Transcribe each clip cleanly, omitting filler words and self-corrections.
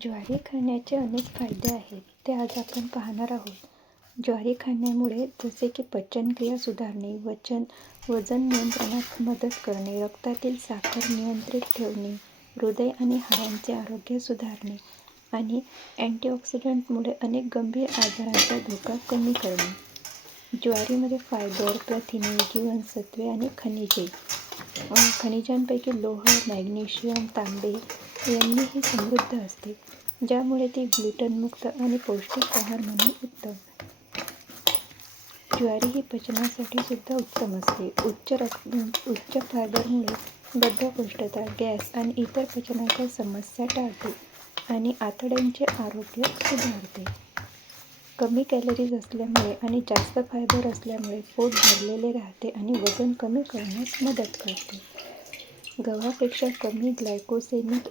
ज्वारी खाण्याचे अनेक फायदे आहेत, ते आज आपण पाहणार आहोत. ज्वारी खाण्यामुळे जसे की पचनक्रिया सुधारणे, वजन नियंत्रणात मदत करणे, रक्तातील साखर नियंत्रित ठेवणे, हृदय आणि हाडांचे आरोग्य सुधारणे आणि अँटीऑक्सिडंटमुळे अनेक गंभीर आजारांचा धोका कमी करणे. ज्वारीमध्ये फायबर, प्रथिने, जीवनसत्त्वे आणि खनिजांपैकी लोह, मॅग्नेशियम, तांबे यांनीही समृद्ध असते, ज्यामुळे ती ग्लुटनमुक्त आणि पौष्टिक आहार म्हणून उत्तम. ज्वारी ही पचनासाठी सुद्धा उत्तम असते. उच्च फायबरमुळे बद्धकोष्ठता, गॅस आणि इतर पचनाच्या समस्या टाळते आणि आतड्यांचे आरोग्य सुधारते. कमी कॅलरीज असल्यामुळे आणि जास्त फायबर असल्यामुळे पोट भरलेले राहते आणि वजन कमी करण्यास मदत करते. गव्हापेक्षा कमी ग्लायकोसेमिक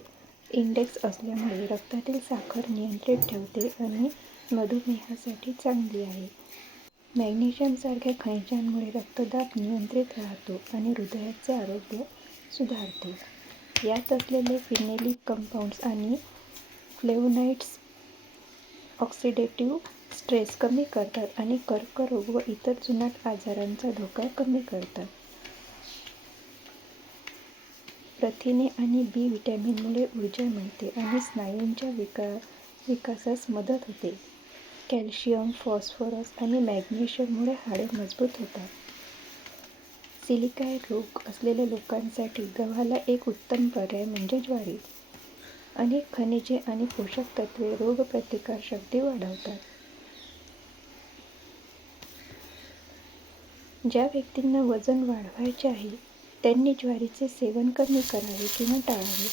इंडेक्स असल्यामुळे रक्तातील साखर नियंत्रित ठेवते आणि मधुमेहासाठी चांगली आहे. मॅग्नेशियमसारख्या खनिजांमुळे रक्तदाब नियंत्रित राहतो आणि हृदयाचे आरोग्य सुधारते. यात असलेले फिनेलिक कंपाऊंड्स आणि फ्लेव्होनॉइड्स ऑक्सिडेटिव्ह स्ट्रेस कमी करतात आणि कर्करोग व इतर जुनाट आजारांचा धोका कमी करतात. प्रथिने आणि बी विटॅमिनमुळे ऊर्जा मिळते आणि स्नायूंच्या विकासास मदत होते. कॅल्शियम, फॉस्फरस आणि मॅग्नेशियममुळे हाडे मजबूत होतात. सिलिकाइड रोग असलेल्या लोकांसाठी गव्हाला एक उत्तम पर्याय म्हणजे ज्वारी. अनेक खनिजे आणि पोषक तत्वे रोगप्रतिकारशक्ती वाढवतात. ज्या व्यक्तींना वजन वाढवायचे आहे त्यांनी ज्वारीचे सेवन कमी करावे किंवा टाळावे.